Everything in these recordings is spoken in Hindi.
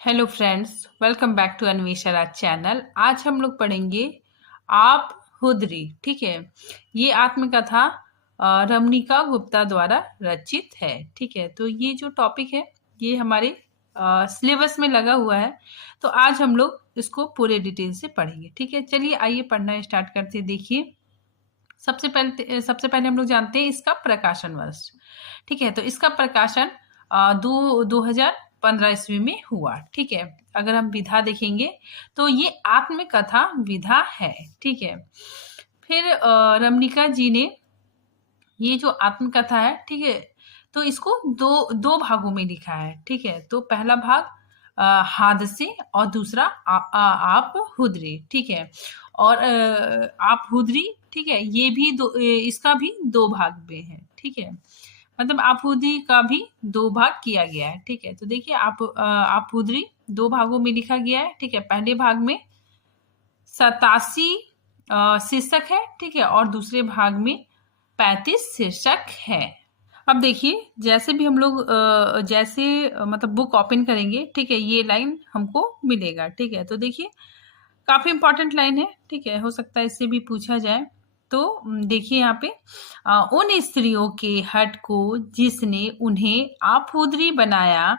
Hello friends, welcome back to Anvesha Raj channel. आज हम लोग पढ़ेंगे आप हुदरी। ठीक है, ये आत्मकथा रमणिका गुप्ता द्वारा रचित है। ठीक है, तो ये जो टॉपिक है ये हमारे सिलेबस में लगा हुआ है, तो आज हम लोग इसको पूरे डिटेल से पढ़ेंगे। ठीक है, चलिए आइए पढ़ना स्टार्ट करते हैं। देखिए, सबसे पहले हम लोग जानते हैं इसका प्रकाशन वर्ष। ठीक है, तो इसका प्रकाशन 2015 ईस्वी में हुआ। ठीक है, अगर हम विधा देखेंगे तो ये आत्मकथा विधा है। ठीक है, फिर रमणिका जी ने ये जो आत्मकथा है, ठीक है, तो इसको दो दो भागों में लिखा है। ठीक है, तो पहला भाग हादसे और दूसरा आप हुदरी। ठीक है, और आप हुदरी, ठीक है, ये भी इसका भी दो भाग में है। ठीक है, मतलब आप हुदरी का भी दो भाग किया गया है। ठीक है, तो देखिए आप हुदरी दो भागों में लिखा गया है। ठीक है, पहले भाग में 87 शीर्षक है। ठीक है, और दूसरे भाग में 35 शीर्षक है। अब देखिए, जैसे भी हम लोग मतलब बुक ओपन करेंगे, ठीक है, ये लाइन हमको मिलेगा। ठीक है, तो देखिए काफी इंपॉर्टेंट लाइन है। ठीक है, हो सकता है इससे भी पूछा जाए। तो देखिए यहाँ पे उन स्त्रियों के हट को जिसने उन्हें आफूदरी बनाया,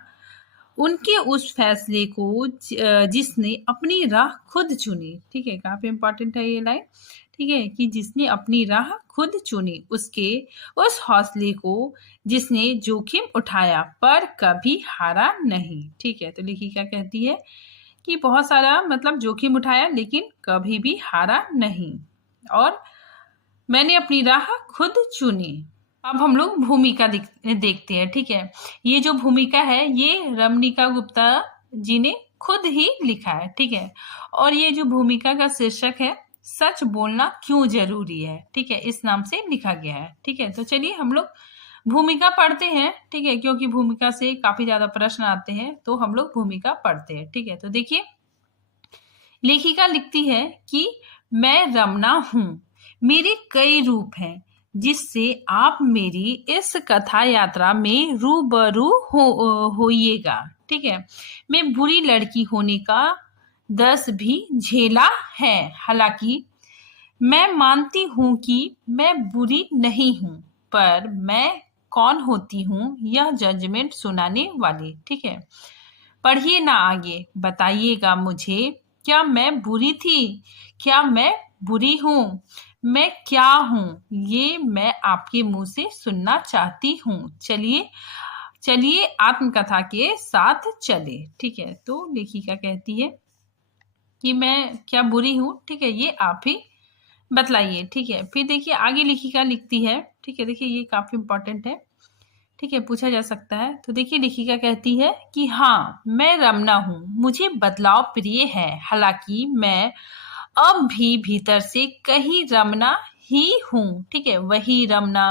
उनके उस फैसले को जिसने अपनी राह खुद चुनी। ठीक है, काफी इंपॉर्टेंट है ये लाइन। ठीक है, कि जिसने अपनी राह खुद चुनी, उसके उस हौसले को जिसने जोखिम उठाया पर कभी हारा नहीं। ठीक है, तो लेखिका कहती है कि बहुत सारा मतलब जोखिम उठाया लेकिन कभी भी हारा नहीं, और मैंने अपनी राह खुद चुनी। अब हम लोग भूमिका देखते हैं। ठीक है, ये जो भूमिका है ये रमणिका गुप्ता जी ने खुद ही लिखा है। ठीक है, और ये जो भूमिका का शीर्षक है सच बोलना क्यों जरूरी है। ठीक है, इस नाम से लिखा गया है। ठीक है, तो चलिए हम लोग भूमिका पढ़ते हैं। ठीक है, क्योंकि भूमिका से काफी ज्यादा प्रश्न आते हैं, तो हम लोग भूमिका पढ़ते हैं। ठीक है, तो देखिए लेखिका लिखती है कि मैं रमना हूं, मेरे कई रूप हैं जिससे आप मेरी इस कथा यात्रा में रूबरू होइएगा। ठीक है, मैं बुरी लड़की होने का दर्द भी झेला है, हालांकि मैं मानती हूँ कि मैं बुरी नहीं हूँ, पर मैं कौन होती हूँ यह जजमेंट सुनाने वाली। ठीक है, पढ़िए ना आगे, बताइएगा मुझे, क्या मैं बुरी थी, क्या मैं बुरी हूँ, मैं क्या हूँ, ये मैं आपके मुंह से सुनना चाहती हूँ। चलिए चलिए आत्मकथा के साथ चले। ठीक है, तो लेखिका कहती है कि मैं क्या बुरी हूँ, ठीक है, ये आप ही बतलाइए। ठीक है, फिर देखिए आगे लेखिका लिखती है। ठीक है, देखिए ये काफी इंपॉर्टेंट है। ठीक है, पूछा जा सकता है। तो देखिए लेखिका कहती है कि हाँ, मैं रमना हूँ, मुझे बदलाव प्रिय है, हालांकि मैं अब भी भीतर से कहीं रमना ही हूँ। ठीक है, वही रमना,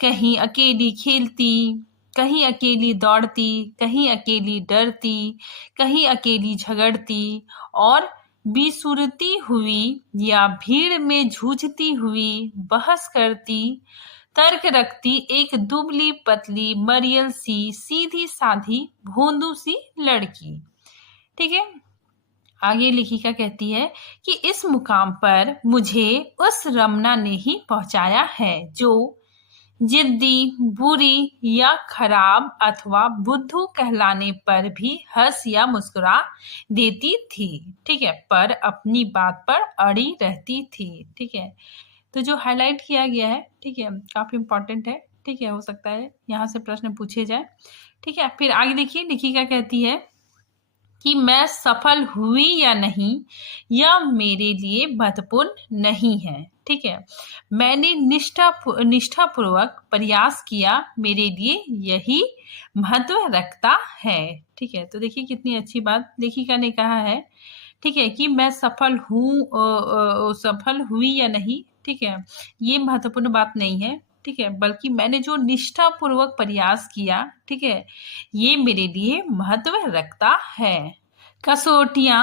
कहीं अकेली खेलती, कहीं अकेली दौड़ती, कहीं अकेली डरती, कहीं अकेली झगड़ती और बिसुरती हुई या भीड़ में जूझती हुई, बहस करती, तर्क रखती, एक दुबली पतली मरियल सी सीधी साधी भोंदू सी लड़की। ठीक है, आगे लेखिका कहती है कि इस मुकाम पर मुझे उस रमना ने ही पहुंचाया है जो जिद्दी, बुरी या खराब अथवा बुद्धू कहलाने पर भी हंस या मुस्कुरा देती थी। ठीक है, पर अपनी बात पर अड़ी रहती थी। ठीक है, तो जो हाईलाइट किया गया है, ठीक है, काफी इंपॉर्टेंट है। ठीक है, हो सकता है यहाँ से प्रश्न पूछे जाए। ठीक है, फिर आगे देखिए लेखिका कहती है कि मैं सफल हुई या नहीं यह मेरे लिए महत्वपूर्ण नहीं है। ठीक है, मैंने निष्ठापूर्वक प्रयास किया, मेरे लिए यही महत्व रखता है। ठीक है, तो देखिए कितनी अच्छी बात लेखिका ने कहा है। ठीक है, कि मैं सफल हुई या नहीं, ठीक है, ये महत्वपूर्ण बात नहीं है। ठीक है, बल्कि मैंने जो निष्ठापूर्वक प्रयास किया, ठीक है, ये मेरे लिए महत्व रखता है। कसौटियां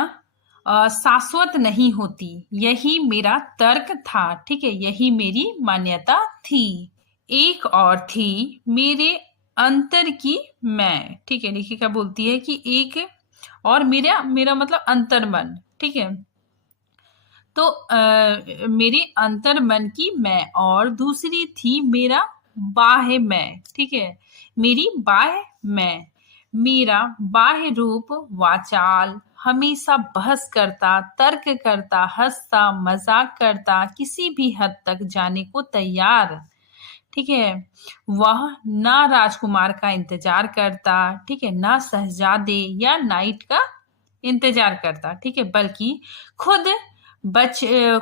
शाश्वत नहीं होती, यही मेरा तर्क था। ठीक है, यही मेरी मान्यता थी। एक और थी मेरे अंतर की मैं। ठीक है, लेखिका बोलती है कि एक और मेरा मेरा मतलब अंतर्मन, ठीक है। तो मेरी अंतर्मन की मैं, और दूसरी थी मेरा बाह्य मैं, ठीक है। मेरी बाह्य मैं, मेरा बाह्य रूप वाचाल, हमेशा बहस करता, तर्क करता, हंसता, मजाक करता, किसी भी हद तक जाने को तैयार, ठीक है। वह ना राजकुमार का इंतजार करता, ठीक है, ना शहजादे या नाइट का इंतजार करता, ठीक है, बल्कि खुद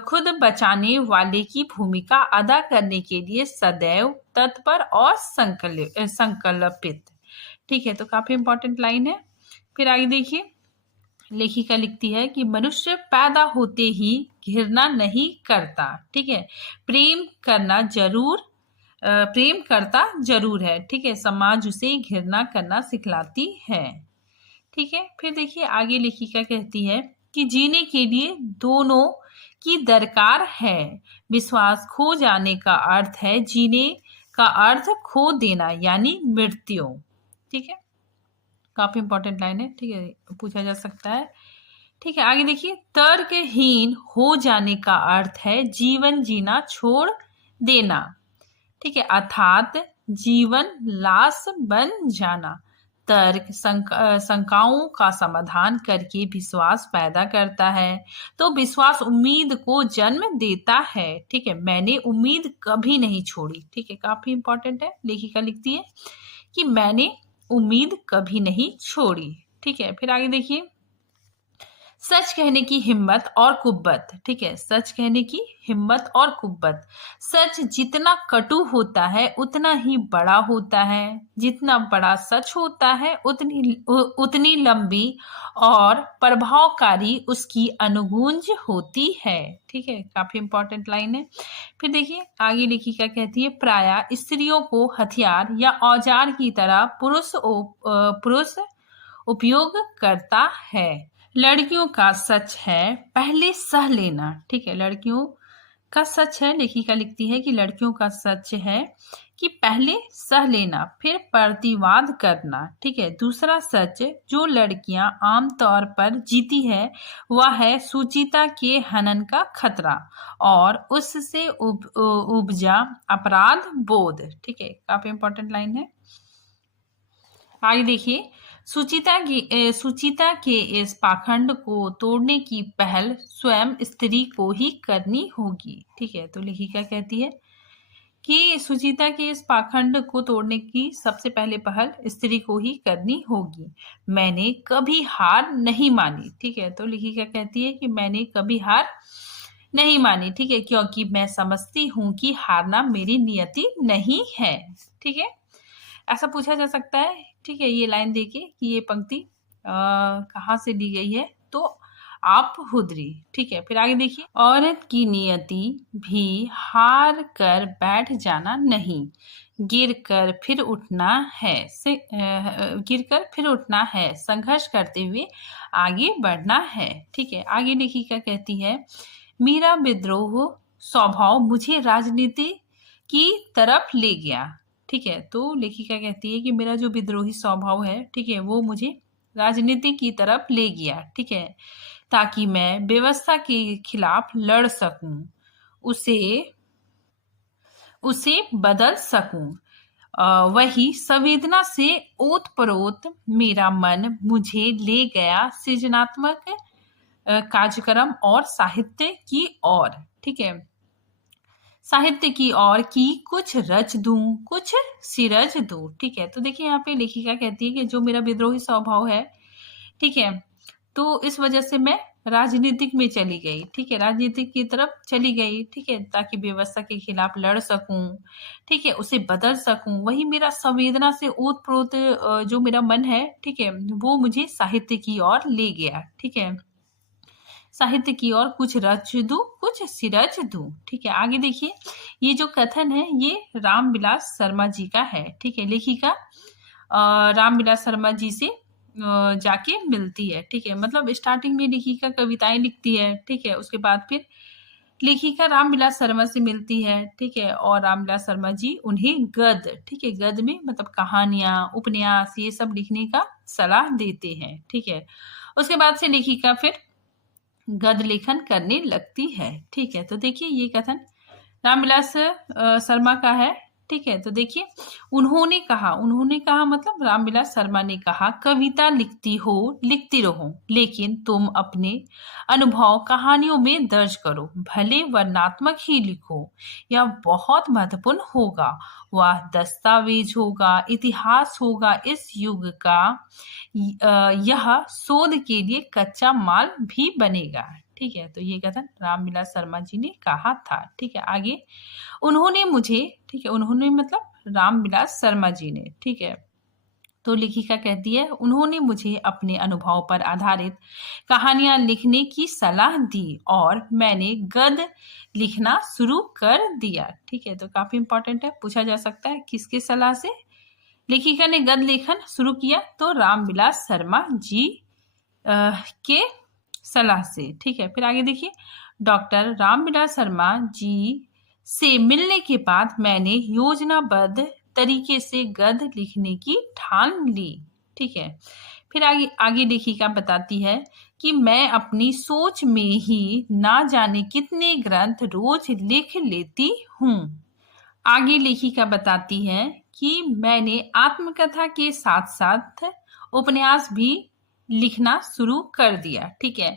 खुद बचाने वाले की भूमिका अदा करने के लिए सदैव तत्पर और संकल्पित, ठीक है। तो काफी इंपॉर्टेंट लाइन है। फिर आगे देखिए, लेखिका लिखती है कि मनुष्य पैदा होते ही घृणा नहीं करता, ठीक है, प्रेम करना जरूर प्रेम करता जरूर है, ठीक है, समाज उसे घृणा करना सिखलाती है, ठीक है। फिर देखिए आगे लेखिका कहती है कि जीने के लिए दोनों की दरकार है। विश्वास खो जाने का अर्थ है जीने का अर्थ खो देना, यानी मृत्यु, ठीक है। काफी इंपॉर्टेंट लाइन है, ठीक है, पूछा जा सकता है, ठीक है। आगे देखिए, तर्कहीन हो जाने का अर्थ है जीवन जीना छोड़ देना, ठीक है, अर्थात जीवन लाश बन जाना। तर्क शंकाओं का समाधान करके विश्वास पैदा करता है, तो विश्वास उम्मीद को जन्म देता है, ठीक है। मैंने उम्मीद कभी नहीं छोड़ी, ठीक है, काफी इंपॉर्टेंट है। लेखिका लिखती है कि मैंने उम्मीद कभी नहीं छोड़ी, ठीक है। फिर आगे देखिए, सच कहने की हिम्मत और कुव्वत, ठीक है, सच कहने की हिम्मत और कुव्वत। सच जितना कटु होता है उतना ही बड़ा होता है, जितना बड़ा सच होता है उतनी लंबी और प्रभावकारी उसकी अनुगूंज होती है, ठीक है, काफी इंपॉर्टेंट लाइन है। फिर देखिए आगे लेखिका कहती है, प्रायः स्त्रियों को हथियार या औजार की तरह पुरुष उपयोग करता है। लड़कियों का सच है पहले सह लेना, ठीक है, लड़कियों का सच है, लेखिका लिखती है कि लड़कियों का सच है कि पहले सह लेना फिर प्रतिवाद करना, ठीक है। दूसरा सच जो लड़कियां आमतौर पर जीती है वह है सुचिता के हनन का खतरा और उससे उपजा अपराध बोध, ठीक है, काफी इंपॉर्टेंट लाइन है। आगे देखिए, सुचिता के इस पाखंड को तोड़ने की पहल स्वयं स्त्री को ही करनी होगी, ठीक है। तो लेखिका कहती है कि सुचिता के इस पाखंड को तोड़ने की सबसे पहले पहल स्त्री को ही करनी होगी। मैंने कभी हार नहीं मानी, ठीक है। तो लेखिका कहती है कि मैंने कभी हार नहीं मानी, ठीक है, क्योंकि मैं समझती हूँ कि हारना मेरी नियति नहीं है, ठीक है। ऐसा पूछा जा सकता है, ठीक है, ये लाइन देखिए कि ये पंक्ति कहाँ से ली गई है, तो आप हुदरी, ठीक है। फिर आगे देखिए, औरत की नियति भी हार कर बैठ जाना नहीं, गिर कर फिर उठना है, संघर्ष करते हुए आगे बढ़ना है, ठीक है। आगे लेखिका कहती है, मेरा विद्रोह स्वभाव मुझे राजनीति की तरफ ले गया, ठीक है। तो लेखिका कहती है कि मेरा जो विद्रोही स्वभाव है, ठीक है, वो मुझे राजनीति की तरफ ले गया, ठीक है, ताकि मैं व्यवस्था के खिलाफ लड़ सकूं, उसे बदल सकूं। वही संवेदना से ओतप्रोत मेरा मन मुझे ले गया सृजनात्मक कार्यक्रम और साहित्य की ओर, ठीक है, साहित्य की ओर की कुछ रच दूं, कुछ सिरज दूं, ठीक है। तो देखिए यहाँ पे लेखिका कहती है कि जो मेरा विद्रोही स्वभाव है, ठीक है, तो इस वजह से मैं राजनीतिक में चली गई, ठीक है, राजनीतिक की तरफ चली गई, ठीक है, ताकि व्यवस्था के खिलाफ लड़ सकूं, ठीक है, उसे बदल सकूं। वही मेरा संवेदना से ओतप्रोत जो मेरा मन है, ठीक है, वो मुझे साहित्य की ओर ले गया, ठीक है, साहित्य की ओर कुछ रच दूं, कुछ सिरच दूं, ठीक है। आगे देखिए, ये जो कथन है ये रामविलास शर्मा जी का है, ठीक है। लेखिका रामविलास शर्मा जी से जाके मिलती है, ठीक है, मतलब स्टार्टिंग में लेखिका कविताएं लिखती है, ठीक है, उसके बाद फिर लेखिका रामविलास शर्मा से मिलती है, ठीक है, और रामविलास शर्मा जी उन्हें गद्य, ठीक है, गद्य में मतलब कहानियां, उपन्यास, ये सब लिखने का सलाह देते हैं, ठीक है। उसके बाद से लेखिका फिर गद्य लेखन करने लगती है, ठीक है। तो देखिए ये कथन रामविलास शर्मा का है, ठीक है। तो देखिए उन्होंने कहा मतलब रामविलास शर्मा ने कहा, कविता लिखती हो लिखती रहो, लेकिन तुम अपने अनुभव कहानियों में दर्ज करो, भले वर्णनात्मक ही लिखो। यह बहुत महत्वपूर्ण होगा, वह दस्तावेज होगा, इतिहास होगा इस युग का, यह शोध के लिए कच्चा माल भी बनेगा, ठीक है। तो ये कथन रामविलास शर्मा जी ने कहा था, ठीक है। आगे उन्होंने मुझे, ठीक है, उन्होंने मतलब रामविलास शर्मा जी ने, ठीक है। तो लेखिका कहती है उन्होंने मुझे अपने अनुभव पर आधारित कहानियां लिखने की सलाह दी और मैंने गद्य लिखना शुरू कर दिया, ठीक है। तो काफी इंपॉर्टेंट है, पूछा जा सकता है किसके सलाह से लेखिका ने गद्य लेखन शुरू किया, तो रामविलास शर्मा जी के सलाह से, ठीक है। फिर आगे देखिए, डॉक्टर रामविलास शर्मा जी से मिलने के बाद मैंने योजनाबद्ध तरीके से गद्य लिखने की ठान ली, ठीक है। फिर आगे लेखिका बताती है कि मैं अपनी सोच में ही ना जाने कितने ग्रंथ रोज लिख लेती हूँ। आगे लेखिका बताती है कि मैंने आत्मकथा के साथ साथ उपन्यास भी लिखना शुरू कर दिया, ठीक है।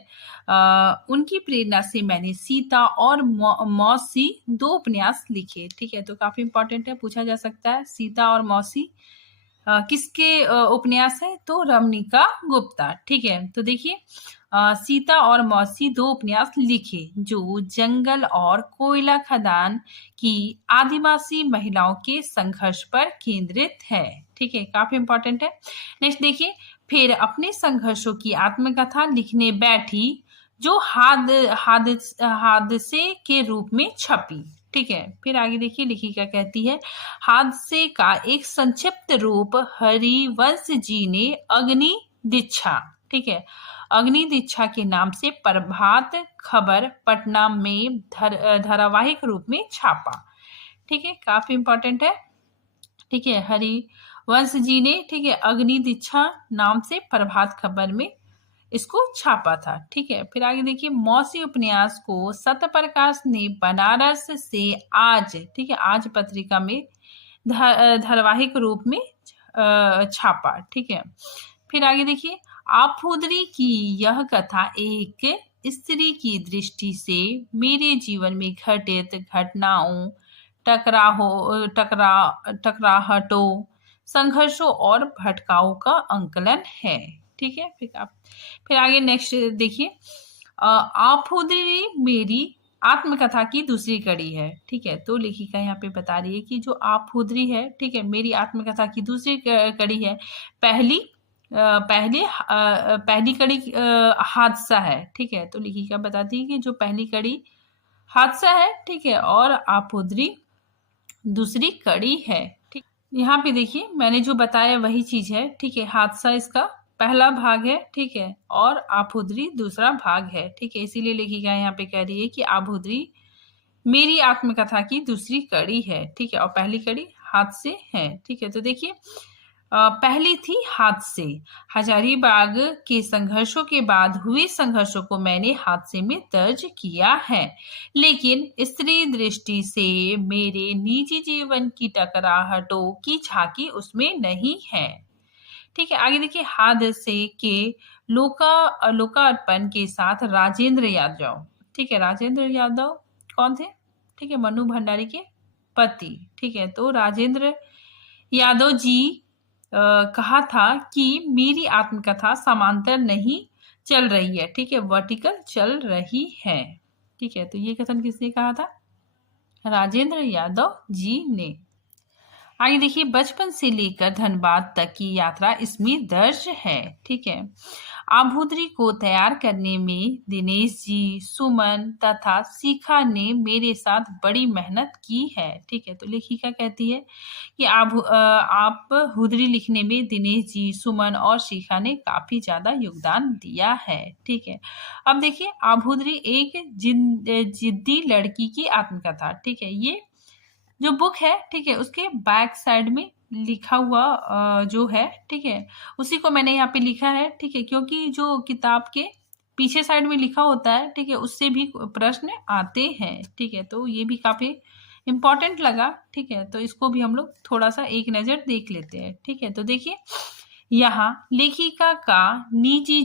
उनकी प्रेरणा से मैंने सीता और मौसी 2 उपन्यास लिखे, ठीक है। तो काफी इंपॉर्टेंट है, पूछा जा सकता है सीता और मौसी किसके उपन्यास है, तो रमणिका गुप्ता, ठीक है। तो देखिए सीता और मौसी 2 उपन्यास लिखे जो जंगल और कोयला खदान की आदिवासी महिलाओं के संघर्ष पर केंद्रित है, ठीक है, काफी इंपॉर्टेंट है। नेक्स्ट देखिए, फिर अपने संघर्षों की आत्मकथा लिखने बैठी जो हादसे के रूप में छपी, ठीक है। फिर आगे देखिए लेखिका कहती है हादसे का एक संक्षिप्त रूप हरिवंश जी ने अग्नि दीक्षा, ठीक है, अग्नि दीक्षा के नाम से प्रभात खबर पटना में धारावाहिक रूप में छापा, ठीक है, काफी इंपॉर्टेंट है, ठीक है। हरिवंश जी ने, ठीक है, अग्नि दीक्षा नाम से प्रभात खबर में इसको छापा था, ठीक है। फिर आगे देखिए मौसी उपन्यास को सत्यप्रकाश ने बनारस से आज, ठीक है, आज पत्रिका में धारावाहिक रूप में छापा, ठीक है। फिर आगे देखिए आफूदरी की यह कथा एक स्त्री की दृष्टि से मेरे जीवन में घटित घटनाओं, टकराहटों, संघर्षों और भटकाओं का अंकलन है, ठीक है। फिर आगे नेक्स्ट देखिए आफूदरी मेरी आत्मकथा की दूसरी कड़ी है, ठीक है। तो लेखिका यहाँ पे बता रही है कि जो आफूदरी है, ठीक है, मेरी आत्मकथा की दूसरी कड़ी है। पहली कड़ी हादसा है, ठीक है। तो लेखिका बताती है कि जो पहली कड़ी हादसा है, ठीक है, और आफूदरी दूसरी कड़ी है, ठीक। यहाँ पे देखिए मैंने जो बताया वही चीज है, ठीक है। हादसा इसका पहला भाग है, ठीक है, और आफूदरी दूसरा भाग है, ठीक है। इसीलिए लेखिका यहाँ पे कह रही है कि आफूदरी मेरी आत्मकथा की दूसरी कड़ी है, ठीक है, और पहली कड़ी हादसे है, ठीक है। तो देखिए पहली थी हादसे, हजारीबाग के संघर्षों के बाद हुए संघर्षों को मैंने हादसे में दर्ज किया है, लेकिन स्त्री दृष्टि से मेरे निजी जीवन की टकराहटों की झांकी उसमें नहीं है, ठीक है। आगे देखिए हादसे के लोकार्पण के साथ राजेंद्र यादव, ठीक है, राजेंद्र यादव कौन थे, ठीक है, मनु भंडारी के पति, ठीक है। तो राजेंद्र यादव जी कहा था कि मेरी आत्मकथा समांतर नहीं चल रही है, ठीक है, वर्टिकल चल रही है, ठीक है। तो ये कथन किसने कहा था, राजेंद्र यादव जी ने। आगे देखिए बचपन से लेकर धनबाद तक की यात्रा इसमें दर्ज है, ठीक है। आभूद्री को तैयार करने में दिनेश जी, सुमन तथा शिखा ने मेरे साथ बड़ी मेहनत की है। ठीक है, तो लेखिका कहती है कि आप हुदरी लिखने में दिनेश जी, सुमन और शिखा ने काफी ज्यादा योगदान दिया है। ठीक है, अब देखिए आभूद्री एक जिद्दी लड़की की आत्मकथा। ठीक है, ये जो बुक है, ठीक है, उसके बैक साइड में लिखा हुआ जो है, ठीक है, उसी को मैंने यहाँ पे लिखा है। ठीक है, क्योंकि जो किताब के पीछे साइड में लिखा होता है, ठीक है, उससे भी प्रश्न आते हैं। ठीक है, तो ये भी काफी इम्पोर्टेंट लगा। ठीक है, तो इसको भी हम लोग थोड़ा सा एक नजर देख लेते हैं। ठीक है, तो देखिए यहाँ लेखिका का निजी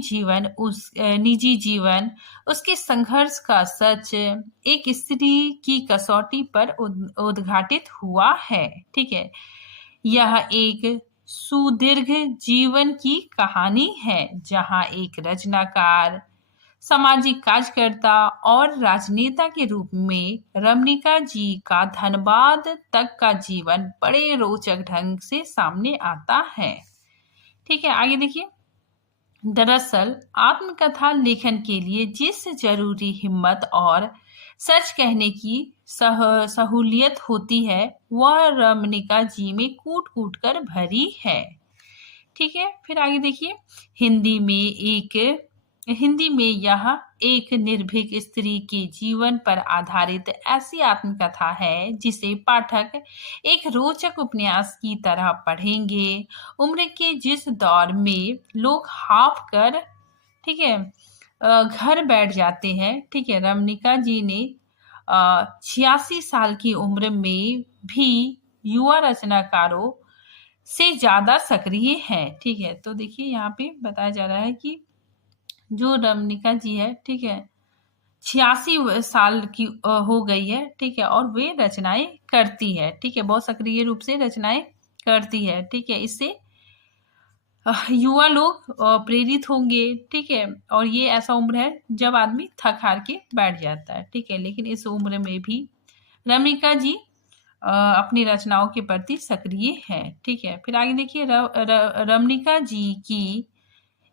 जीवन उसके संघर्ष का सच एक स्त्री की कसौटी पर उद्घाटित हुआ है। ठीक है, यह एक सुदीर्घ जीवन की कहानी है जहाँ एक रचनाकार, सामाजिक कार्यकर्ता और राजनेता के रूप में रमणिका जी का धनबाद तक का जीवन बड़े रोचक ढंग से सामने आता है। ठीक है, आगे देखिए। दरअसल आत्मकथा लेखन के लिए जिस जरूरी हिम्मत और सच कहने की सहूलियत होती है वह रमणिका जी में कूट कूट कर भरी है। ठीक है, फिर आगे देखिए। हिंदी में यह एक निर्भीक स्त्री के जीवन पर आधारित ऐसी आत्मकथा है जिसे पाठक एक रोचक उपन्यास की तरह पढ़ेंगे। उम्र के जिस दौर में लोग हाफ कर, ठीक है, घर बैठ जाते हैं, ठीक है, रमणिका जी ने 86 साल की उम्र में भी युवा रचनाकारों से ज्यादा सक्रिय है। ठीक है, तो देखिए यहाँ पे बताया जा रहा है कि जो रमणिका जी है, ठीक है, 86 साल की हो गई है। ठीक है, और वे रचनाएं करती है। ठीक है, बहुत सक्रिय रूप से रचनाएं करती है। ठीक है, इससे युवा लोग प्रेरित होंगे। ठीक है, और ये ऐसा उम्र है जब आदमी थक हार के बैठ जाता है। ठीक है, लेकिन इस उम्र में भी रमणिका जी अपनी रचनाओं के प्रति सक्रिय है। ठीक है, फिर आगे देखिए। रमणिका जी की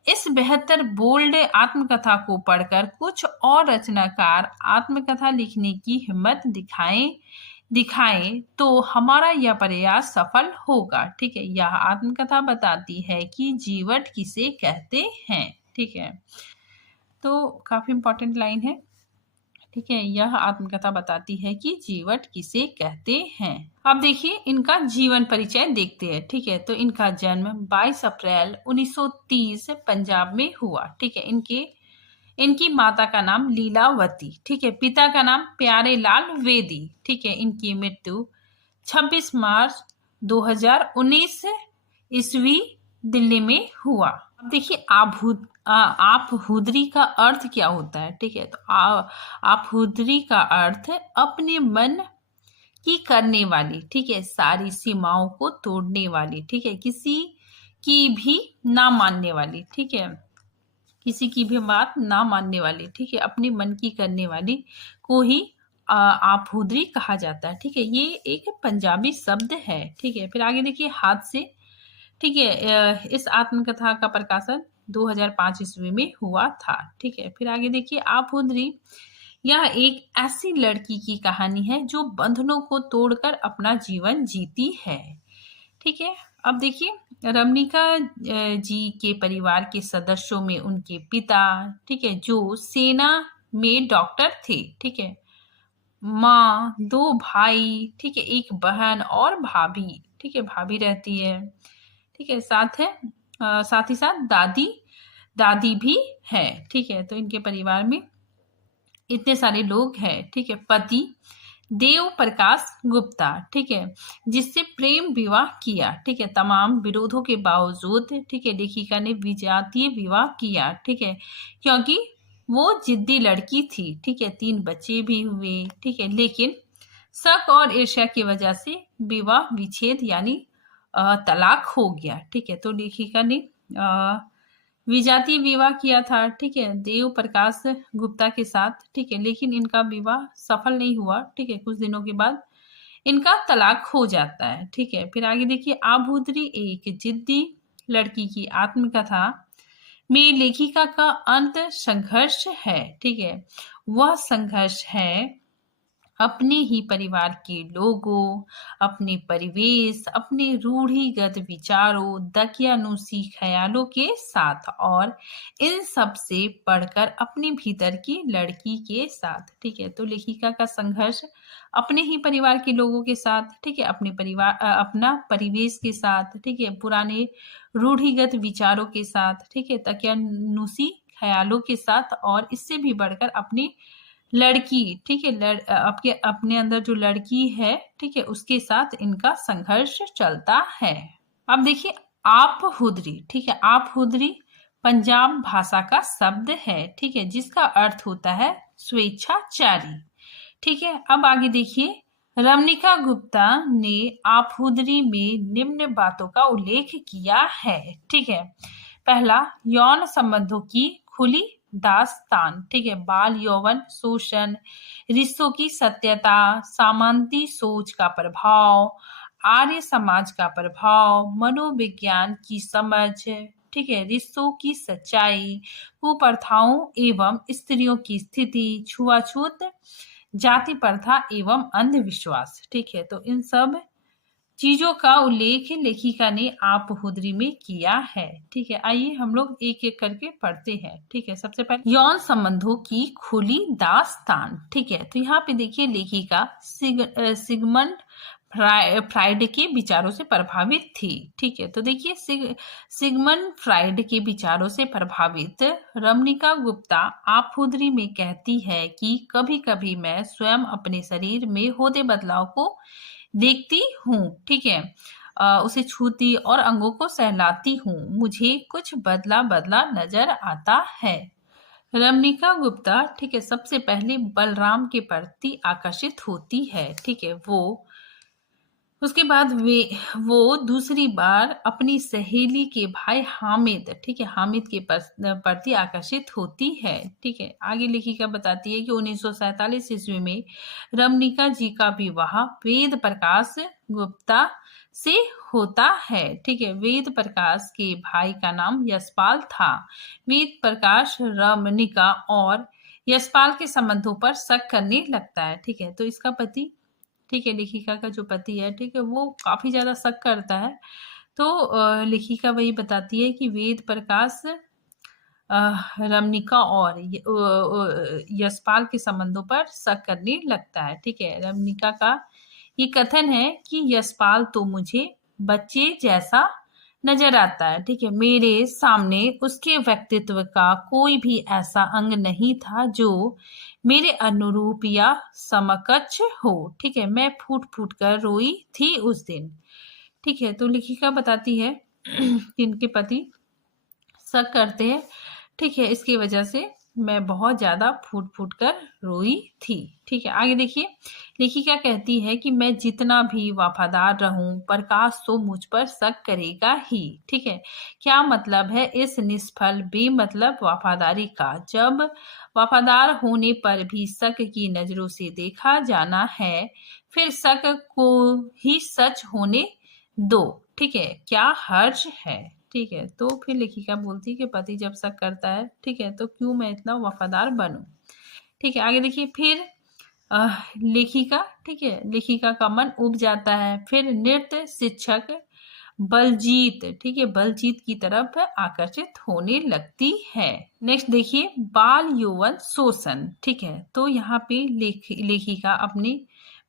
इस बेहतर बोल्ड आत्मकथा को पढ़कर कुछ और रचनाकार आत्मकथा लिखने की हिम्मत दिखाएं तो हमारा यह प्रयास सफल होगा। ठीक है, यह आत्मकथा बताती है कि जीवट किसे कहते हैं। ठीक है, तो काफी इंपॉर्टेंट लाइन है। ठीक है, यह आत्मकथा बताती है कि जीवट किसे कहते हैं। अब देखिए इनका जीवन परिचय देखते हैं। ठीक है, तो इनका जन्म 22 अप्रैल 1930 पंजाब में हुआ। ठीक है, इनकी माता का नाम लीलावती, ठीक है, पिता का नाम प्यारे लाल वेदी। ठीक है, इनकी मृत्यु 26 मार्च 2019 ईस्वी दिल्ली में हुआ। अब देखिए आप हुदरी का अर्थ क्या होता है। ठीक है, तो आप हुदरी का अर्थ अपने मन की करने वाली, ठीक है, सारी सीमाओं को तोड़ने वाली, ठीक है, किसी की भी ना मानने वाली, ठीक है, किसी की भी बात ना मानने वाली, ठीक है, अपने मन की करने वाली को ही आप हुदरी कहा जाता है। ठीक है, ये एक पंजाबी शब्द है। ठीक है, फिर आगे देखिए हाथ से। ठीक है, इस आत्मकथा का प्रकाशन 2005 ईस्वी में हुआ था। ठीक है, फिर आगे देखिए आप हुदरी। यह एक ऐसी लड़की की कहानी है जो बंधनों को तोड़कर अपना जीवन जीती है। ठीक है, अब देखिए रमणिका जी के परिवार के सदस्यों में उनके पिता, ठीक है, जो सेना में डॉक्टर थे, ठीक है, माँ, 2 भाई, ठीक है, एक बहन और भाभी, ठीक है, भाभी रहती है। ठीक है, साथ ही साथ दादी भी है। ठीक है, तो इनके परिवार में इतने सारे लोग हैं। ठीक है, पति देव प्रकाश गुप्ता, ठीक है, जिससे प्रेम विवाह किया। ठीक है, तमाम विरोधों के बावजूद, ठीक है, लेखिका ने विजातीय विवाह किया। ठीक है, क्योंकि वो जिद्दी लड़की थी। ठीक है, 3 बच्चे भी हुए। ठीक है, लेकिन शक और ईर्ष्या की वजह से विवाह विच्छेद यानी तलाक हो गया। ठीक है, तो लेखिका ने विजातीय विवाह किया था। ठीक है, देव प्रकाश गुप्ता के साथ। ठीक है, लेकिन इनका विवाह सफल नहीं हुआ। ठीक है, कुछ दिनों के बाद इनका तलाक हो जाता है। ठीक है, फिर आगे देखिए आभूद्री एक जिद्दी लड़की की आत्मकथा में लेखिका का अंत संघर्ष है। ठीक है, वह संघर्ष है अपने ही परिवार के लोगों, अपने परिवेश, अपने रूढ़िगत विचारों, दकियानुसी ख्यालों के साथ और इन सब से पढ़कर अपने भीतर की लड़की के साथ। ठीक है, तो लेखिका का संघर्ष अपने ही परिवार के लोगों के साथ, ठीक है, अपने अपना परिवेश के साथ, ठीक है, पुराने रूढ़िगत विचारों के साथ, ठीक है, दकियानुसी ख्यालों के साथ और इससे भी बढ़कर अपनी लड़की, ठीक है, आपके अपने अंदर जो लड़की है, ठीक है, उसके साथ इनका संघर्ष चलता है। अब देखिए आपहुदरी, ठीक है, आपहुदरी पंजाब भाषा का शब्द है, ठीक है, जिसका अर्थ होता है स्वेच्छाचारी। ठीक है, अब आगे देखिए रमणिका गुप्ता ने आपहुदरी में निम्न बातों का उल्लेख किया है। ठीक है, पहला, यौन संबंधों की खुली दास्तान, ठीक है, बाल यौवन शोषण, रिश्तों की सत्यता, सामंती सोच का प्रभाव, आर्य समाज का प्रभाव, मनोविज्ञान की समझ, ठीक है, रिश्तों की सच्चाई, कुप्रथाओं एवं स्त्रियों की स्थिति, छुआछूत, जाति प्रथा एवं अंधविश्वास। ठीक है, तो इन सब चीजों का उल्लेख लेखिका ने आपहुदरी में किया है। ठीक है, आइए हम लोग एक एक करके पढ़ते हैं। ठीक है, सबसे पहले यौन संबंधों की खुली दास्तान। ठीक है, तो यहाँ पे देखिए लेखिका सिगमंड फ्राइड के विचारों से प्रभावित थी। ठीक है, तो देखिए सिगमंड फ्राइड के विचारों से प्रभावित रमणिका गुप्ता आपहुदरी में कहती है कि कभी कभी मैं स्वयं अपने शरीर में होते बदलाव को देखती हूँ। ठीक है, उसे छूती और अंगों को सहलाती हूँ, मुझे कुछ बदला बदला नजर आता है। रमणिका गुप्ता, ठीक है, सबसे पहले बलराम के प्रति आकर्षित होती है। ठीक है, उसके बाद वो दूसरी बार अपनी सहेली के भाई हामिद, ठीक है, हामिद के प्रति आकर्षित होती है। ठीक है, आगे लेखिका बताती है कि 1947 ईस्वी में रमणिका जी का विवाह वेद प्रकाश गुप्ता से होता है। ठीक है, वेद प्रकाश के भाई का नाम यशपाल था। वेद प्रकाश रमणिका और यशपाल के संबंधों पर शक करने लगता है। ठीक है, तो इसका पति, ठीक है, लेखिका का जो पति है, ठीक है, वो काफी ज्यादा शक करता है। तो लेखिका वही बताती है कि वेद प्रकाश रमणिका और यशपाल के संबंधों पर शक करने लगता है। ठीक है, रमणिका का ये कथन है कि यशपाल तो मुझे बच्चे जैसा नजर आता है। ठीक है, मेरे सामने उसके व्यक्तित्व का कोई भी ऐसा अंग नहीं था जो मेरे अनुरूप या समकक्ष हो। ठीक है, मैं फूट फूट कर रोई थी उस दिन। ठीक है, तो लेखिका बताती है कि इनके पति शक करते हैं। ठीक है, इसकी वजह से मैं बहुत ज्यादा फूट फूट कर रोई थी। ठीक है, आगे देखिए लेखिका कहती है कि मैं जितना भी वफादार रहूं, प्रकाश तो मुझ पर शक करेगा ही। ठीक है, क्या मतलब है इस निष्फल बेमतलब वफादारी का? जब वफादार होने पर भी शक की नजरों से देखा जाना है, फिर शक को ही सच होने दो। ठीक है, क्या हर्ज है? ठीक है, तो फिर लेखिका बोलती है कि पति जब शक करता है, ठीक है, तो क्यों मैं इतना वफादार बनूं। ठीक है, आगे देखिए फिर लेखिका, ठीक है, लेखिका का मन उब जाता है। फिर नृत्य शिक्षक बलजीत, ठीक है, बलजीत की तरफ आकर्षित होने लगती है। नेक्स्ट देखिए बाल यौवन शोषण। ठीक है, तो यहाँ पे लेखिका अपने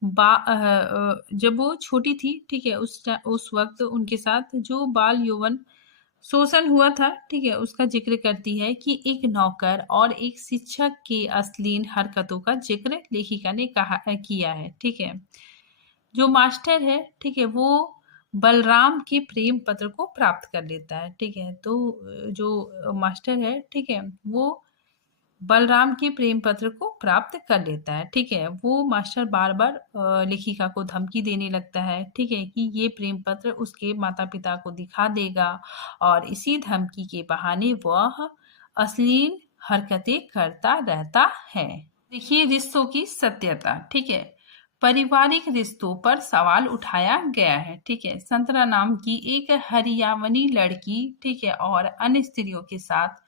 जब वो छोटी थी, ठीक है, उस वक्त उनके साथ जो बाल यौवन शोषण हुआ था, ठीक है, उसका जिक्र करती है कि एक नौकर और एक शिक्षक के अश्लील हरकतों का जिक्र लेखिका ने किया है। ठीक है, जो मास्टर है, ठीक है, वो बलराम के प्रेम पत्र को प्राप्त कर लेता है। ठीक है, तो जो मास्टर है, ठीक है, वो बलराम के प्रेम पत्र को प्राप्त कर लेता है। ठीक है, वो मास्टर बार बार लेखिका को धमकी देने लगता है, ठीक है, कि ये प्रेम पत्र उसके माता पिता को दिखा देगा और इसी धमकी के बहाने वह अश्लील हरकतें करता रहता है। देखिए रिश्तों की सत्यता। ठीक है, पारिवारिक रिश्तों पर सवाल उठाया गया है। ठीक है, संतरा नाम की एक हरियावनी लड़की, ठीक है, और अन्य स्त्रियों के साथ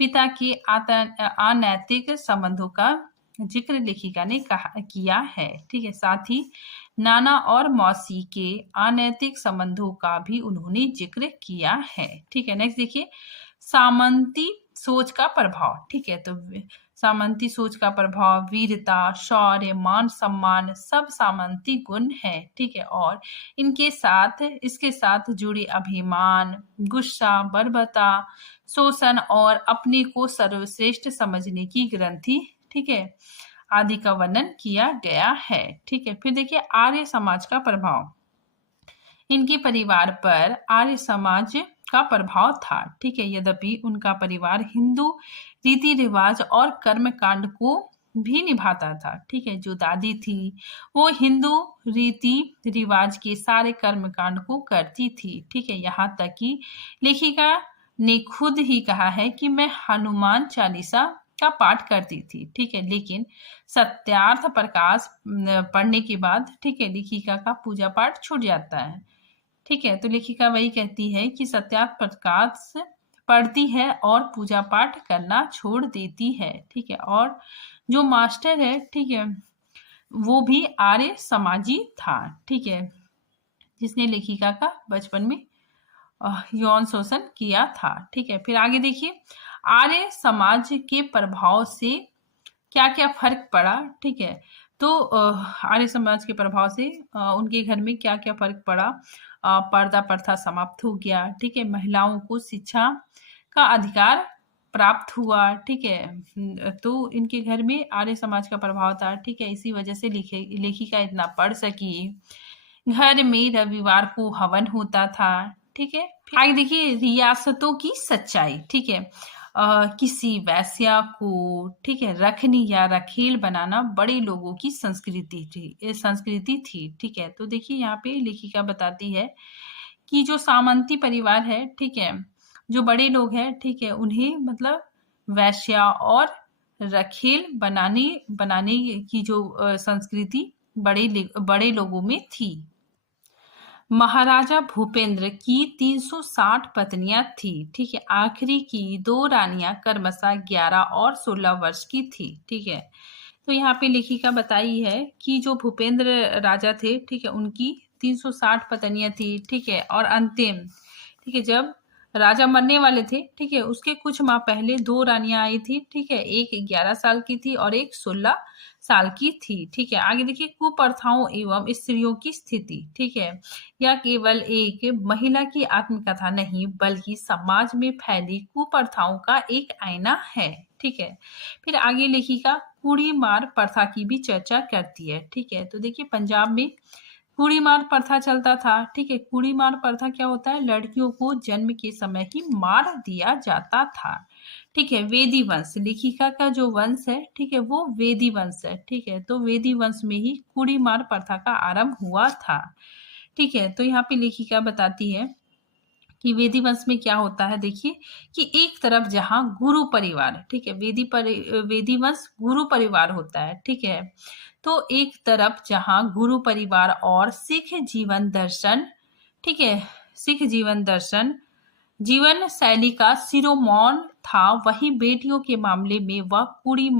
पिता के अनैतिक संबंधों का जिक्र लेखिका ने किया है। ठीक है, साथ ही नाना और मौसी के अनैतिक संबंधों का भी उन्होंने जिक्र किया है। ठीक है, नेक्स्ट देखिए, सामंती सोच का प्रभाव। ठीक है, तो सामंती सोच का प्रभाव वीरता, शौर्य, मान सम्मान सब सामंती गुण है। ठीक है, और इसके साथ जुड़े अभिमान, गुस्सा, बर्बरता, शोषण और अपने को सर्वश्रेष्ठ समझने की ग्रंथि, ठीक है, आदि का वर्णन किया गया है। ठीक है, फिर देखिए आर्य समाज का प्रभाव। इनके परिवार पर आर्य समाज का प्रभाव था। ठीक है, यद्यपि उनका परिवार हिंदू रीति रिवाज और कर्म कांड को भी निभाता था। ठीक है, जो दादी थी वो हिंदू रीति रिवाज के सारे कर्म कांड को करती थी। ठीक है, यहाँ तक कि लेखिका ने खुद ही कहा है कि मैं हनुमान चालीसा का पाठ करती थी। ठीक है, लेकिन सत्यार्थ प्रकाश पढ़ने के बाद, ठीक है, लेखिका का पूजा पाठ छूट जाता है। ठीक है, तो लेखिका वही कहती है कि सत्यार्थ प्रकाश पढ़ती है और पूजा पाठ करना छोड़ देती है। ठीक है, और जो मास्टर है, ठीक है, वो भी आर्य समाजी था। ठीक है, जिसने लेखिका का बचपन में यौन शोषण किया था। ठीक है, फिर आगे देखिए, आर्य समाज के प्रभाव से क्या क्या फर्क पड़ा। ठीक है, तो आर्य समाज के प्रभाव से उनके घर में क्या क्या फर्क पड़ा। पर्दा प्रथा समाप्त हो गया। ठीक है, महिलाओं को शिक्षा का अधिकार प्राप्त हुआ। ठीक है, तो इनके घर में आर्य समाज का प्रभाव था। ठीक है, इसी वजह से लेखिका इतना पढ़ सकी। घर में रविवार को हवन होता था। ठीक है, आगे देखिए रियासतों की सच्चाई। ठीक है, किसी वैश्या को, ठीक है, रखनी या रखेल बनाना बड़े लोगों की संस्कृति थी। ठीक है, तो देखिए यहाँ पे लेखिका बताती है कि जो सामंती परिवार है, ठीक है, जो बड़े लोग हैं, ठीक है, उन्हें मतलब वैश्या और रखेल बनाने की जो संस्कृति बड़े लोगों में थी। महाराजा भूपेंद्र की 360 पत्नियां थी। ठीक है, आखिरी की 2 रानियां क्रमशः 11 और 16 वर्ष की थी। ठीक है, तो यहाँ पे लेखिका बताई है कि जो भूपेंद्र राजा थे, ठीक है, उनकी 360 पत्नियां थी। ठीक है, और अंतिम, ठीक है, जब राजा मरने वाले थे, ठीक है, उसके कुछ माह पहले 2 रानियां आई थी। ठीक है, एक 11 साल की थी और एक 16 साल की थी। ठीक है, आगे देखिए कुप्रथाओं एवं स्त्रियों की स्थिति। ठीक है, यह केवल एक महिला की आत्मकथा नहीं बल्कि समाज में फैली कुप्रथाओं का एक आईना है। ठीक है, फिर आगे लेखिका कुड़ी मार प्रथा की भी चर्चा करती है। ठीक है, तो देखिए पंजाब में कुड़ी मार प्रथा चलता था। ठीक है, कुड़ी मार प्रथा क्या होता है, लड़कियों को जन्म के समय ही मार दिया जाता था। ठीक है, वेदी वंश, लेखिका का जो वंश है, ठीक है, वो वेदी वंश है। ठीक है, तो वेदी वंश में ही कुड़ी मार प्रथा का आरंभ हुआ था। ठीक है, तो यहाँ पे लेखिका बताती है कि वेदी वंश में क्या होता है। देखिए कि एक तरफ जहाँ गुरु परिवार, ठीक है, वेदी वंश गुरु परिवार होता है। ठीक है, तो एक तरफ जहाँ गुरु परिवार और सिख जीवन दर्शन, ठीक है, सिख जीवन दर्शन जीवन शैली का शिरोमणि था, वहीं बेटियों के मामले में वह कुड़ी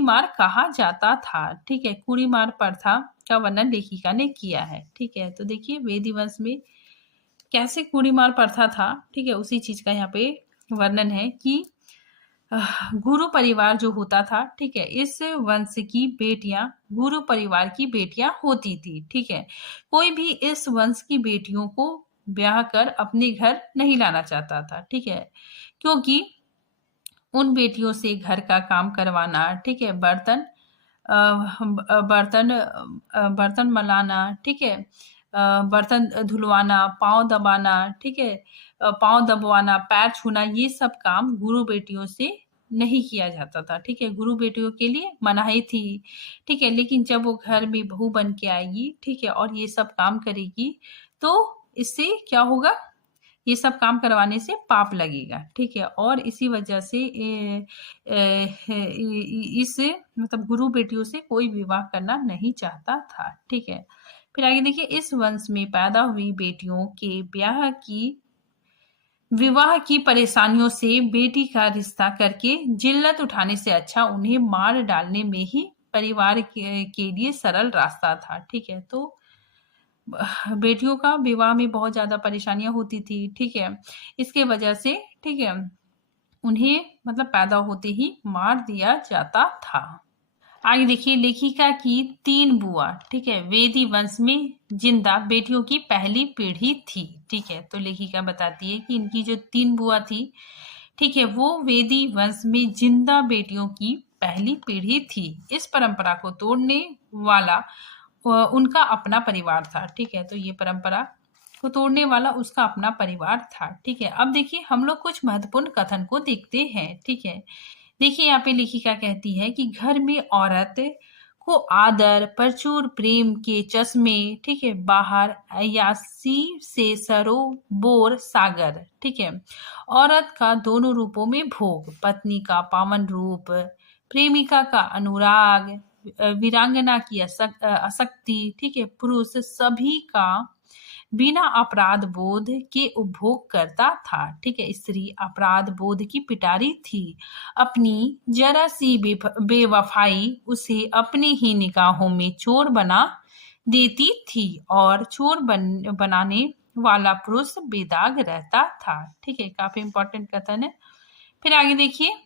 मार कहा जाता था। ठीक है, कुड़ी मार प्रथा का वर्णन लेखिका ने किया है। ठीक है, तो देखिए वेदी वंश में कैसे कुड़ी मार प्रथा था, ठीक है, उसी चीज का यहाँ पे वर्णन है कि गुरु परिवार जो होता था, ठीक है, इस वंश की बेटियां गुरु परिवार की बेटियां होती थी। ठीक है, कोई भी इस वंश की बेटियों को ब्याह कर अपने घर नहीं लाना चाहता था। ठीक है, क्योंकि उन बेटियों से घर का काम करवाना, ठीक है, बर्तन मलाना, ठीक है, बर्तन धुलवाना, पाँव दबाना, ठीक है, पाँव दबवाना, पैर छूना, ये सब काम गुरु बेटियों से नहीं किया जाता था। ठीक है, गुरु बेटियों के लिए मनाही थी। ठीक है, लेकिन जब वो घर में बहू बन के आएगी, ठीक है, और ये सब काम करेगी, तो इससे क्या होगा, ये सब काम करवाने से पाप लगेगा। ठीक है, और इसी वजह से इस मतलब गुरु बेटियों से कोई विवाह करना नहीं चाहता था। ठीक है, फिर आगे देखिए इस वंश में पैदा हुई बेटियों के ब्याह की विवाह की परेशानियों से बेटी का रिश्ता करके जिल्लत उठाने से अच्छा उन्हें मार डालने में ही परिवार के लिए सरल रास्ता था। ठीक है, तो बेटियों का विवाह में बहुत ज्यादा परेशानियां होती थी। ठीक है, इसके वजह से, ठीक है, उन्हें मतलब पैदा होते ही मार दिया जाता था। आगे देखिए, लेखिका की 3 बुआ। ठीक है, वेदी वंश में जिंदा बेटियों की पहली पीढ़ी थी। ठीक है, तो लेखिका बताती है कि इनकी जो 3 बुआ थी, ठीक है, वो वेदी वंश में जिंदा बेटियों की पहली पीढ़ी थी। इस परंपरा को तोड़ने वाला उनका अपना परिवार था। ठीक है, तो ये परंपरा को तोड़ने वाला उसका अपना परिवार था। ठीक है, अब देखिए हम लोग कुछ महत्वपूर्ण कथन को देखते हैं। ठीक है, देखिए यहाँ पे लेखिका कहती है कि घर में औरत को आदर, प्रचुर प्रेम के चश्मे, ठीक है, बाहर अयासी से सरोबोर सागर। ठीक है, औरत का दोनों रूपों में भोग, पत्नी का पावन रूप, प्रेमिका का अनुराग, वीरांगना की आसक्ति, ठीक है, पुरुष सभी का बिना अपराध बोध के उपभोग करता था। ठीक है, स्त्री अपराध बोध की पिटारी थी। अपनी जरा सी बेवफाई उसे अपने ही निगाहों में चोर बना देती थी और चोर बनाने वाला पुरुष बेदाग रहता था। ठीक है, काफी इंपॉर्टेंट कथन है। फिर आगे देखिए,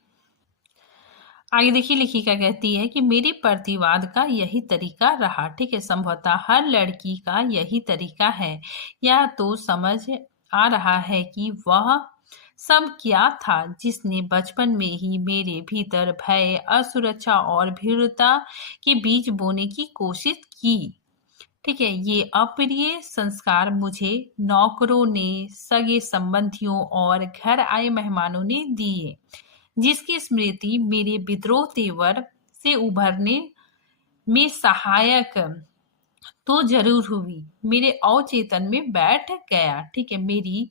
लेखिका कहती है कि मेरे प्रतिवाद का यही तरीका रहा। ठीक है, संभवतः हर लड़की का यही तरीका है। यह तो समझ आ रहा है कि वह सब क्या था जिसने बचपन में ही मेरे भीतर भय, असुरक्षा और भीरुता के बीज बोने की कोशिश की। ठीक है, ये अप्रिय संस्कार मुझे नौकरों ने, सगे संबंधियों और घर आए मेहमानों ने दिए, जिसकी स्मृति मेरे विद्रोह तेवर से उभरने में सहायक तो जरूर हुई, मेरे अवचेतन में बैठ गया। ठीक है, मेरी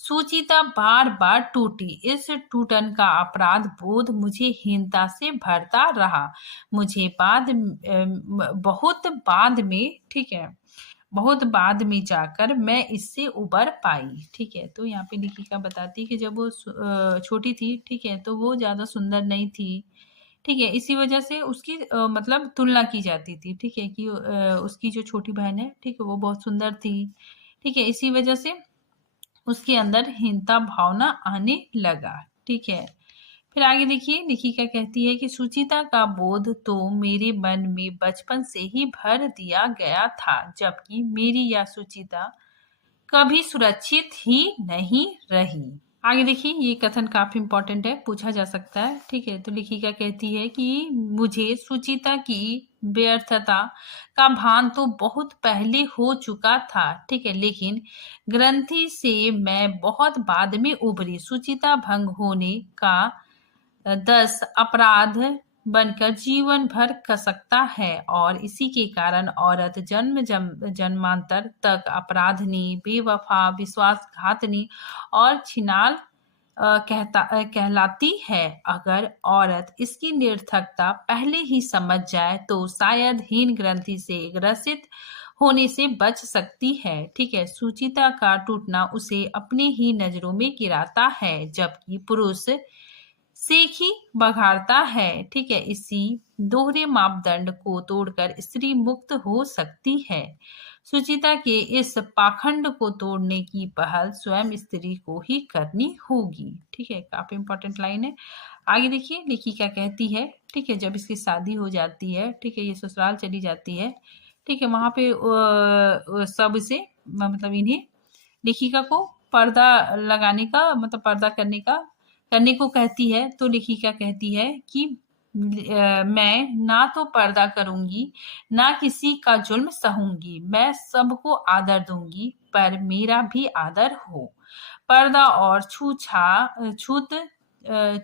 सुचिता बार बार टूटी। इस टूटन का अपराध बोध मुझे हीनता से भरता रहा। मुझे बहुत बाद में, ठीक है, बहुत बाद में जाकर मैं इससे उबर पाई। ठीक है, तो यहाँ पे लेखिका बताती है कि जब वो छोटी थी, ठीक है, तो वो ज्यादा सुंदर नहीं थी। ठीक है, इसी वजह से उसकी मतलब तुलना की जाती थी। ठीक है, कि उसकी जो छोटी बहन है, ठीक है, वो बहुत सुंदर थी। ठीक है, इसी वजह से उसके अंदर हीनता भावना आने लगा। ठीक है, फिर आगे देखिए, लेखिका कहती है कि सुचिता का बोध तो मेरे मन में बचपन से ही भर दिया गया था, जबकि मेरी यह सुचिता कभी सुरक्षित ही नहीं रही। आगे देखिए, ये कथन काफी इंपॉर्टेंट है, पूछा जा सकता है। ठीक है, तो लेखिका कहती है कि मुझे सुचिता की व्यर्थता का भान तो बहुत पहले हो चुका था। ठीक है, लेकिन ग्रंथि से मैं बहुत बाद में उभरी। सुचिता भंग होने का 10 अपराध बनकर जीवन भर कसकता है और इसी के कारण औरत जन्मांतर तक अपराधनी, बेवफा, विश्वासघातनी और छिनाल कहलाती है। अगर औरत इसकी निरर्थकता पहले ही समझ जाए तो शायद हीन ग्रंथि से ग्रसित होने से बच सकती है। ठीक है, सुचिता का टूटना उसे अपने ही नजरों में गिराता है, जबकि पुरुष सेखी बघाड़ता है। ठीक है, इसी दोहरे मापदंड को तोड़कर स्त्री मुक्त हो सकती है। सुचिता के इस पाखंड को तोड़ने की पहल स्वयं स्त्री को ही करनी होगी। ठीक है, काफी इंपॉर्टेंट लाइन है। आगे देखिए, लेखिका कहती है, ठीक है, जब इसकी शादी हो जाती है, ठीक है, ये ससुराल चली जाती है। ठीक है, वहां पे सब से मतलब इन्हें, लेखिका को पर्दा लगाने का, मतलब पर्दा करने को कहती है। तो लेखिका कहती है कि मैं ना तो पर्दा करूंगी, ना किसी का जुल्म सहूंगी। मैं सबको आदर दूंगी, पर मेरा भी आदर हो। पर्दा और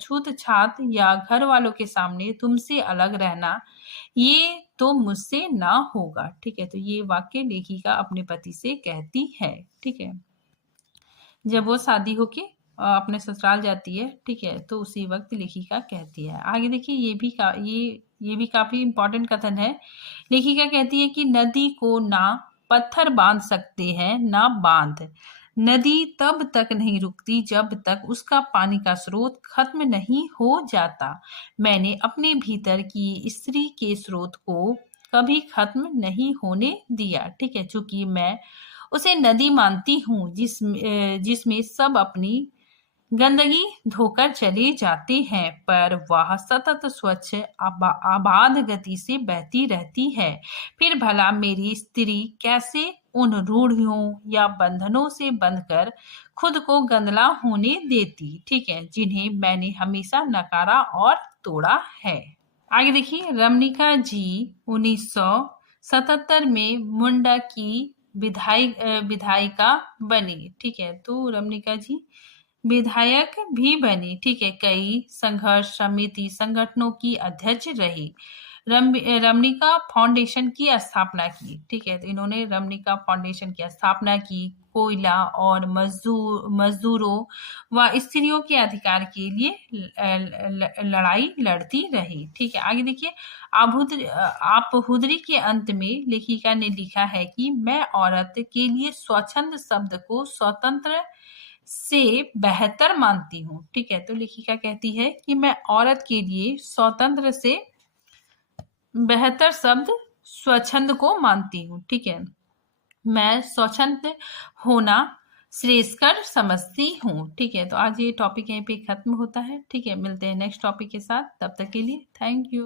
छूत छात या घर वालों के सामने तुमसे अलग रहना, ये तो मुझसे ना होगा। ठीक है, तो ये वाक्य लेखिका अपने पति से कहती है। ठीक है, जब वो शादी होके अपने ससुराल जाती है। ठीक है, तो उसी वक्त लेखिका कहती है। आगे देखिए, ये भी काफी इंपॉर्टेंट कथन है। लेखिका कहती है कि नदी को ना पत्थर बांध सकते हैं, ना बांध नदी तब तक नहीं रुकती जब तक उसका पानी का स्रोत खत्म नहीं हो जाता। मैंने अपने भीतर की स्त्री के स्रोत को कभी खत्म नहीं होने दिया। ठीक है, चूंकि मैं उसे नदी मानती हूँ जिसमें सब अपनी गंदगी धोकर चले जाते हैं, पर वह सतत स्वच्छ आबाद गति से बहती रहती है। फिर भला मेरी स्त्री कैसे उन रूढ़ियों या बंधनों से बंधकर खुद को गंदला होने देती, ठीक है, जिन्हें मैंने हमेशा नकारा और तोड़ा है। आगे देखिए, रमणिका जी 1977 में मुंडा की विधायिका बनी। ठीक है, तो रमणिका जी विधायक भी बनी। ठीक है, कई संघर्ष समिति संगठनों की अध्यक्ष रही। रमणिका फाउंडेशन की स्थापना की। ठीक है, तो इन्होंने रमणिका फाउंडेशन की स्थापना की। कोयला और मजदूरों व स्त्रियों के अधिकार के लिए लड़ाई लड़ती रही। ठीक है, आगे देखिए, आप हुदरी के अंत में लेखिका ने लिखा है कि मैं औरत के लिए स्वच्छंद शब्द को स्वतंत्र से बेहतर मानती हूँ। ठीक है, तो लेखिका कहती है कि मैं औरत के लिए स्वतंत्र से बेहतर शब्द स्वच्छंद को मानती हूँ। ठीक है, मैं स्वच्छंद होना श्रेयस्कर समझती हूँ। ठीक है, तो आज ये टॉपिक यहीं पे खत्म होता है। ठीक है, मिलते हैं नेक्स्ट टॉपिक के साथ, तब तक के लिए थैंक यू।